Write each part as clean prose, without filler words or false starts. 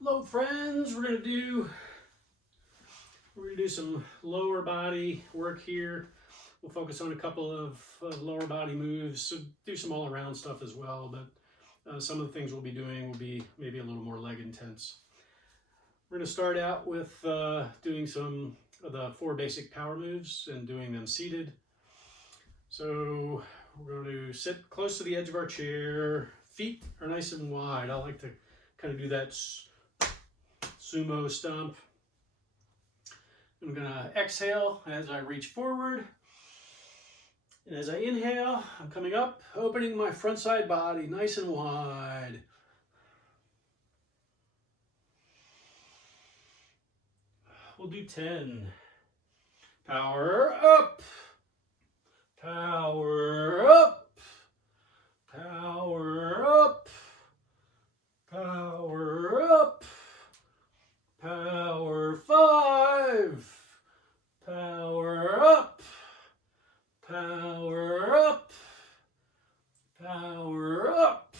Hello friends, we're gonna do some lower body work here. We'll focus on a couple of lower body moves, so do some all around stuff as well, but some of the things we'll be doing will be maybe a little more leg intense. We're gonna start out with doing some of the 4 basic power moves and doing them seated. So we're going to sit close to the edge of our chair, feet are nice and wide. I like to kind of do that Sumo Stump. I'm going to exhale as I reach forward. And as I inhale, I'm coming up, opening my front side body nice and wide. We'll do 10. Power up. Power up. Power up. Power up. Power 5. Power up. Power up. Power up.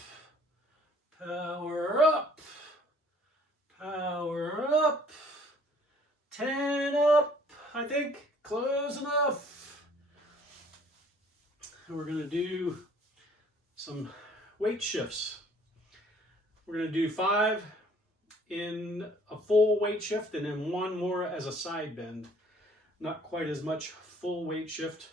Power up. Power up. 10 up. I think close enough. And we're going to do some weight shifts. We're going to do 5 in a full weight shift and then 1 more as a side bend. Not quite as much full weight shift.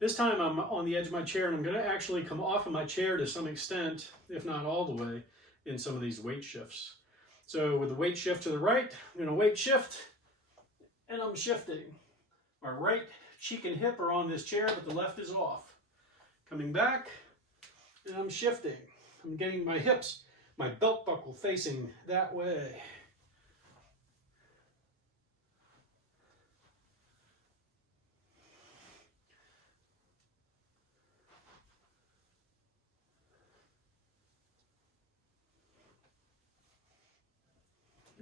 This time I'm on the edge of my chair and I'm going to actually come off of my chair to some extent, if not all the way, in some of these weight shifts. So with the weight shift to the right, I'm going to weight shift and I'm shifting. My right cheek and hip are on this chair, but the left is off. Coming back, and I'm shifting. I'm getting my hips, my belt buckle facing that way.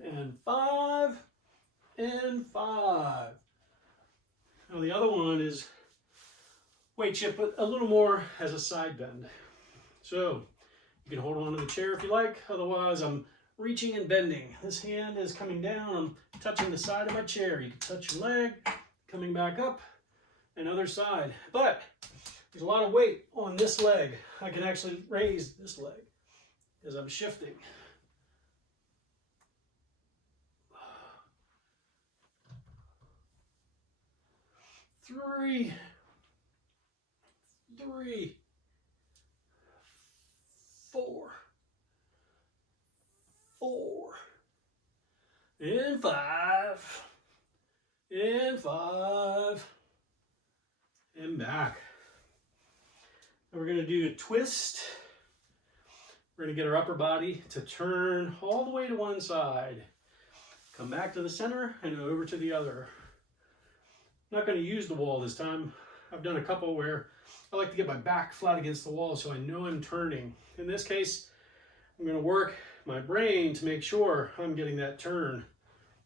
And 5, and 5. Now the other one is weight shift, but a little more as a side bend. So you can hold on to the chair if you like. Otherwise, I'm reaching and bending. This hand is coming down. I'm touching the side of my chair. You can touch your leg, coming back up, and other side. But there's a lot of weight on this leg. I can actually raise this leg as I'm shifting. Three, 4, and 5, and 5, and back. And we're going to do a twist. We're going to get our upper body to turn all the way to one side. Come back to the center and over to the other. I'm not going to use the wall this time. I've done a couple where I like to get my back flat against the wall so I know I'm turning. In this case, I'm going to work my brain to make sure I'm getting that turn.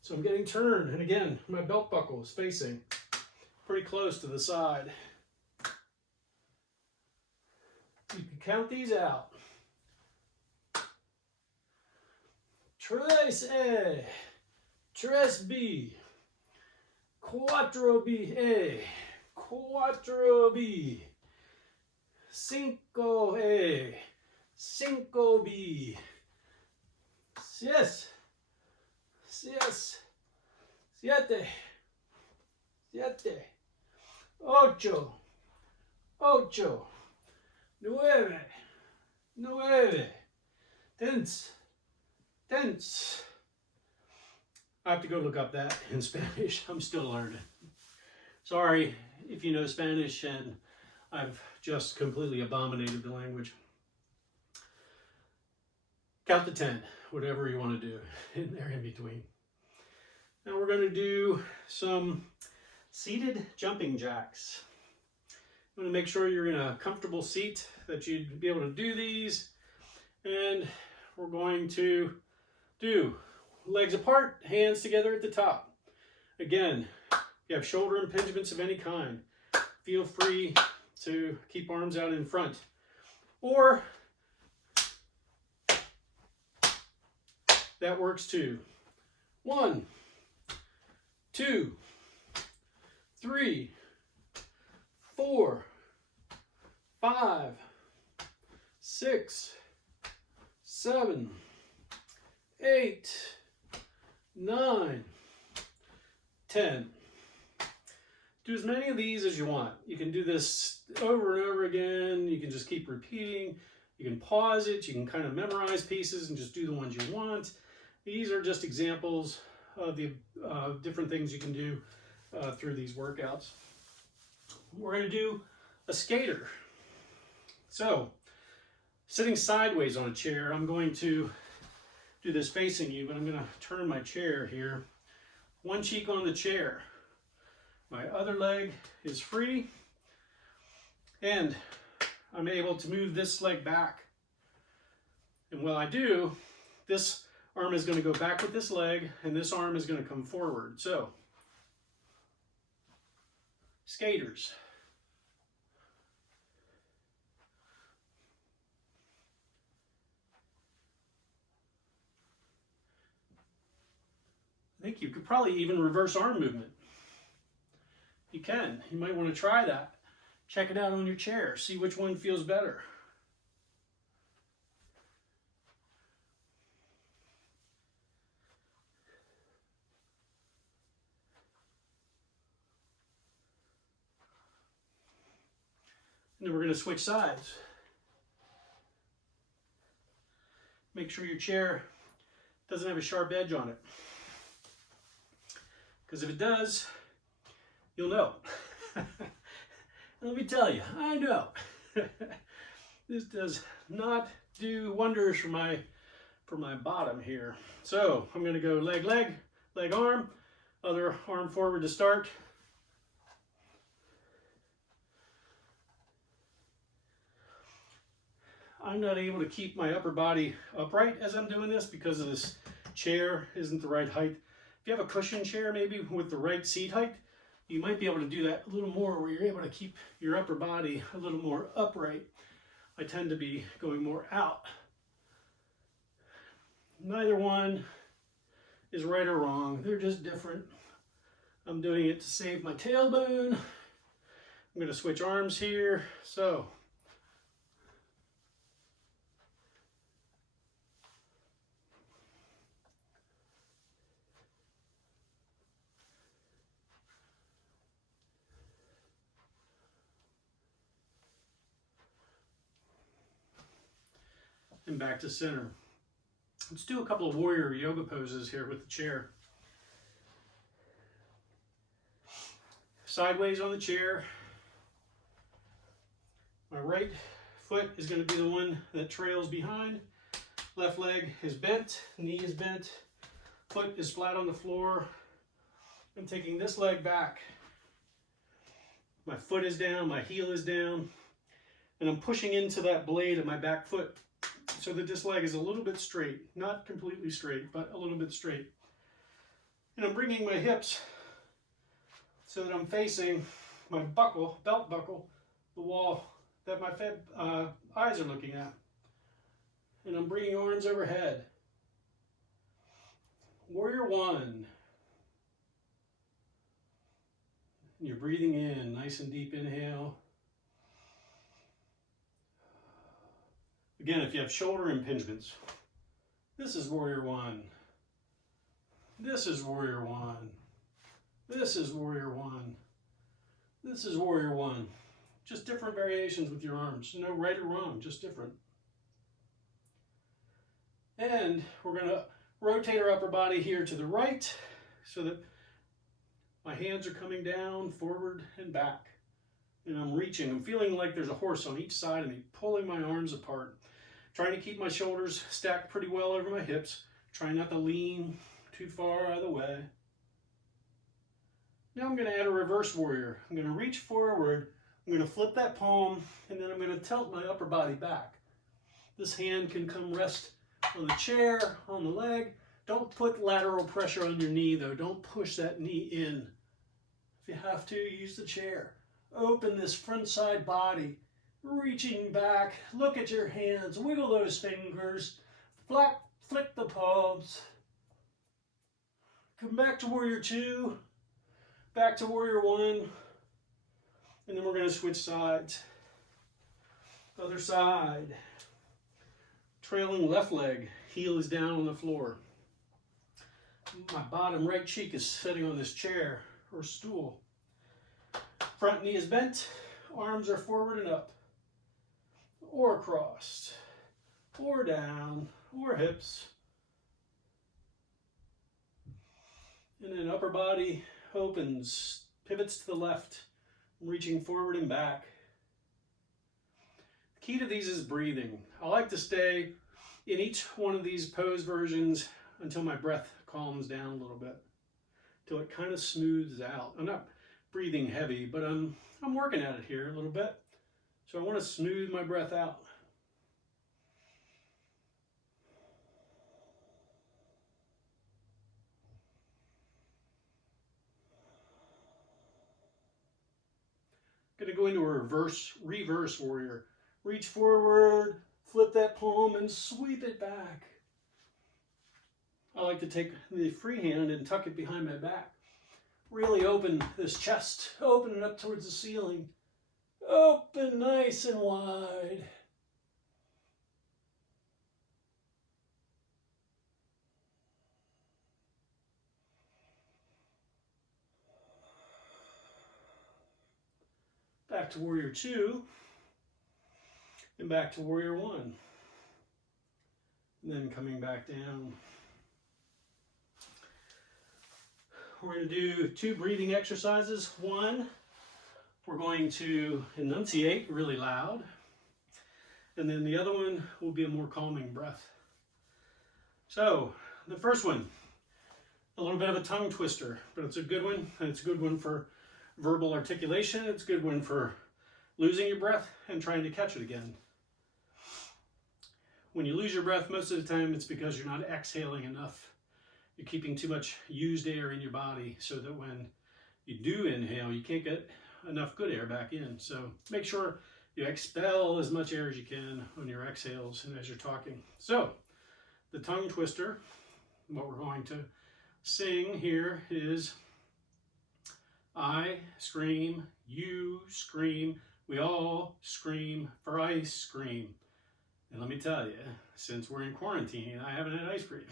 So I'm getting turned, and again, my belt buckle is facing pretty close to the side. You can count these out. 3A, 3B, 4B, 4B, 5A, 5B, 6, 6, 7, 7, 8, 8, 9, 9, 10, 10. I have to go look up that in Spanish. I'm still learning. Sorry if you know Spanish and I've just completely abominated the language. Count to 10, whatever you want to do in there in between. Now we're going to do some seated jumping jacks. You want to make sure you're in a comfortable seat that you'd be able to do these. And we're going to do legs apart, hands together at the top. Again, if you have shoulder impingements of any kind, feel free to keep arms out in front. Or That works too. 1, 2, 3, 4, 5, 6, 7, 8, 9, 10. Do as many of these as you want. You can do this over and over again. You can just keep repeating. You can pause it. You can kind of memorize pieces and just do the ones you want. These are just examples of the different things you can do through these workouts. We're going to do a skater. So, sitting sideways on a chair, I'm going to do this facing you, but I'm going to turn my chair here. One cheek on the chair. My other leg is free, and I'm able to move this leg back. And while I do, this arm is going to go back with this leg, and this arm is going to come forward. So, skaters. I think you could probably even reverse arm movement. You can. You might want to try that. Check it out on your chair. See which one feels better. And then we're going to switch sides. Make sure your chair doesn't have a sharp edge on it. Because if it does, you'll know. Let me tell you, I know. This does not do wonders for my bottom here. So I'm going to go leg, leg, leg, arm, other arm forward to start. I'm not able to keep my upper body upright as I'm doing this because of this chair isn't the right height. If you have a cushion chair, maybe with the right seat height, you might be able to do that a little more where you're able to keep your upper body a little more upright. I tend to be going more out. Neither one is right or wrong. They're just different. I'm doing it to save my tailbone. I'm going to switch arms here. So, and back to center. Let's do a couple of warrior yoga poses here with the chair. Sideways on the chair. My right foot is going to be the one that trails behind. Left leg is bent, knee is bent, foot is flat on the floor. I'm taking this leg back. My foot is down, my heel is down, and I'm pushing into that blade of my back foot so that this leg is a little bit straight, not completely straight, but a little bit straight. And I'm bringing my hips so that I'm facing my buckle, belt buckle, the wall that my eyes are looking at. And I'm bringing arms overhead. Warrior one. And you're breathing in, nice and deep inhale. Again, if you have shoulder impingements, this is warrior one. This is warrior one. This is warrior one. This is warrior one. Just different variations with your arms. No right or wrong, just different. And we're going to rotate our upper body here to the right so that my hands are coming down, forward and back. And I'm reaching. I'm feeling like there's a horse on each side of me, pulling my arms apart. Trying to keep my shoulders stacked pretty well over my hips. Trying not to lean too far out of the way. Now I'm going to add a reverse warrior. I'm going to reach forward. I'm going to flip that palm, and then I'm going to tilt my upper body back. This hand can come rest on the chair, on the leg. Don't put lateral pressure on your knee, though. Don't push that knee in. If you have to, use the chair. Open this front side body. Reaching back, look at your hands, wiggle those fingers, Flick the palms. Come back to warrior two, back to warrior one, and then we're going to switch sides. Other side. Trailing left leg, heel is down on the floor. My bottom right cheek is sitting on this chair or stool. Front knee is bent, arms are forward and up, or crossed, or down, or hips. And then upper body opens, pivots to the left, reaching forward and back. The key to these is breathing. I like to stay in each one of these pose versions until my breath calms down a little bit, till it kind of smooths out. I'm not breathing heavy, but I'm working at it here a little bit. So I want to smooth my breath out. Going to go into a reverse warrior. Reach forward, flip that palm, and sweep it back. I like to take the free hand and tuck it behind my back. Really open this chest, open it up towards the ceiling. Open nice and wide. Back to warrior two, and back to warrior one. And then coming back down. We're going to do 2 breathing exercises. One, we're going to enunciate really loud. And then the other one will be a more calming breath. So, the first one, a little bit of a tongue twister, but it's a good one. And it's a good one for verbal articulation. It's a good one for losing your breath and trying to catch it again. When you lose your breath, most of the time it's because you're not exhaling enough. You're keeping too much used air in your body so that when you do inhale, you can't get enough good air back in. So make sure you expel as much air as you can on your exhales and as you're talking. So the tongue twister, what we're going to sing here is I scream, you scream, we all scream for ice cream. And let me tell you, since we're in quarantine, I haven't had ice cream.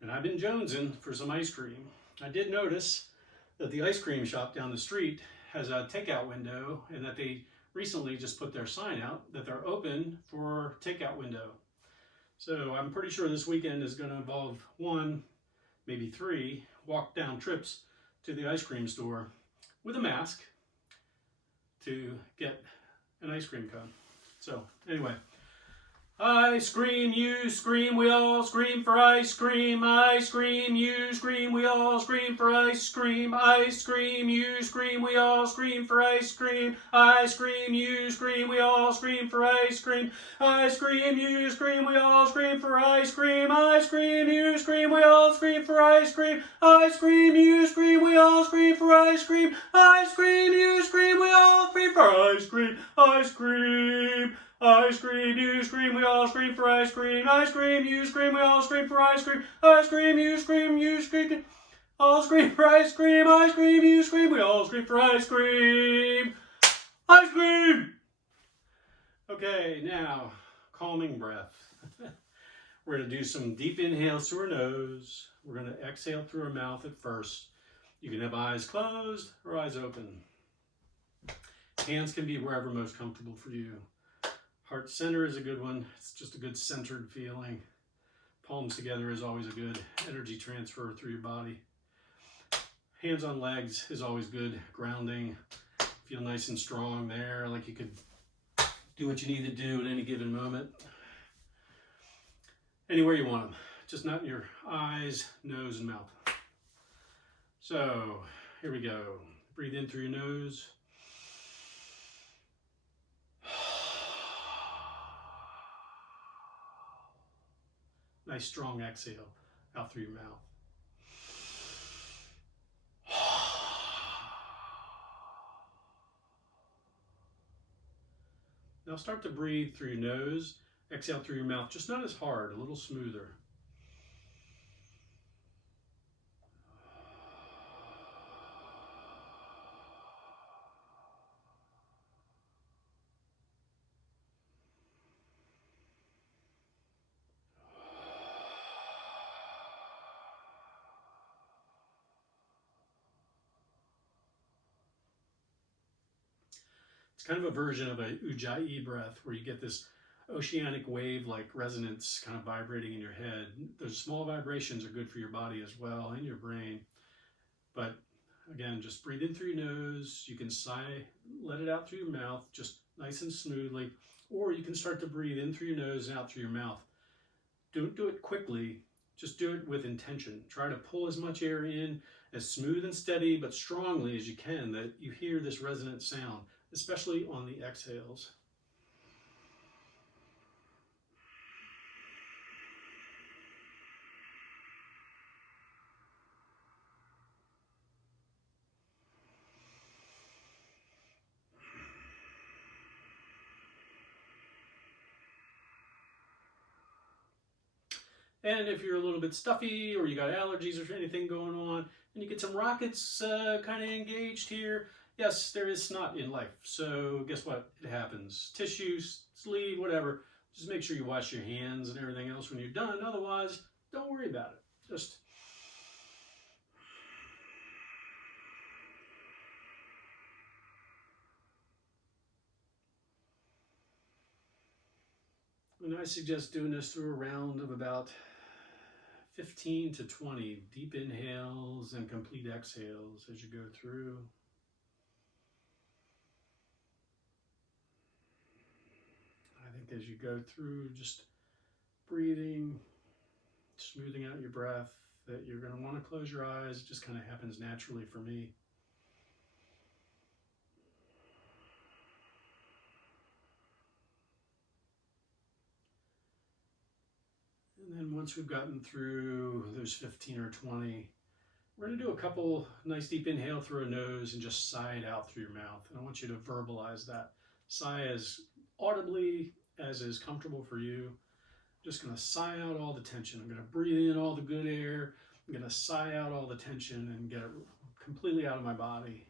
And I've been jonesing for some ice cream. I did notice that the ice cream shop down the street has a takeout window, and that they recently just put their sign out that they're open for takeout window. So I'm pretty sure this weekend is going to involve 1, maybe 3 walk down trips to the ice cream store with a mask to get an ice cream cone. So anyway, I scream, you scream, we all scream for ice cream. I scream, you scream, we all scream for ice cream. I scream, you scream, we all scream for ice cream. I scream, you scream, we all scream for ice cream. I scream, you scream, we all scream for ice cream. I scream, you scream, we all scream for ice cream. I scream, you scream, we all scream for ice cream. I scream, you scream, we all scream for ice cream. I scream. I scream, you scream, we all scream for ice cream. I scream, you scream, we all scream for ice cream. I scream, you scream, all scream for ice cream. I scream, you scream, we all scream for ice cream. Ice cream! Okay, now, calming breath. We're going to do some deep inhales through our nose. We're going to exhale through our mouth at first. You can have eyes closed or eyes open. Hands can be wherever most comfortable for you. Heart center is a good one. It's just a good centered feeling. Palms together is always a good energy transfer through your body. Hands on legs is always good. Grounding. Feel nice and strong there, like you could do what you need to do at any given moment. Anywhere you want them, just not in your eyes, nose, and mouth. So, here we go. Breathe in through your nose. Nice strong exhale out through your mouth. Now start to breathe through your nose, exhale through your mouth, just not as hard, a little smoother. kind of a version of a ujjayi breath where you get this oceanic wave-like resonance kind of vibrating in your head. Those small vibrations are good for your body as well and your brain. But again, just breathe in through your nose. You can sigh, let it out through your mouth, just nice and smoothly. Or you can start to breathe in through your nose and out through your mouth. Don't do it quickly. Just do it with intention. Try to pull as much air in as smooth and steady but strongly as you can, that you hear this resonant sound, especially on the exhales. And if you're a little bit stuffy or you got allergies or anything going on, and you get some rockets kind of engaged here, yes, there is snot in life. So guess what? It happens. Tissue, sleeve, whatever. Just make sure you wash your hands and everything else when you're done. Otherwise, don't worry about it. Just and I suggest doing this through a round of about 15 to 20 deep inhales and complete exhales as you go through. I think as you go through, just breathing, smoothing out your breath, that you're going to want to close your eyes. It just kind of happens naturally for me. And then once we've gotten through those 15 or 20, we're going to do a couple nice deep inhale through a nose and just sigh it out through your mouth. And I want you to verbalize that. Sigh as audibly as is comfortable for you. I'm just going to sigh out all the tension. I'm going to breathe in all the good air. I'm going to sigh out all the tension and get it completely out of my body.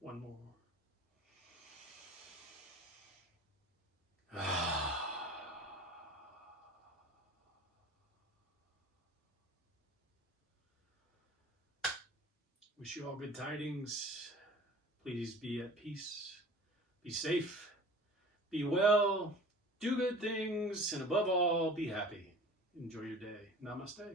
One more. Wish you all good tidings. Please be at peace. Be safe. Be well. Do good things. And above all, be happy. Enjoy your day. Namaste.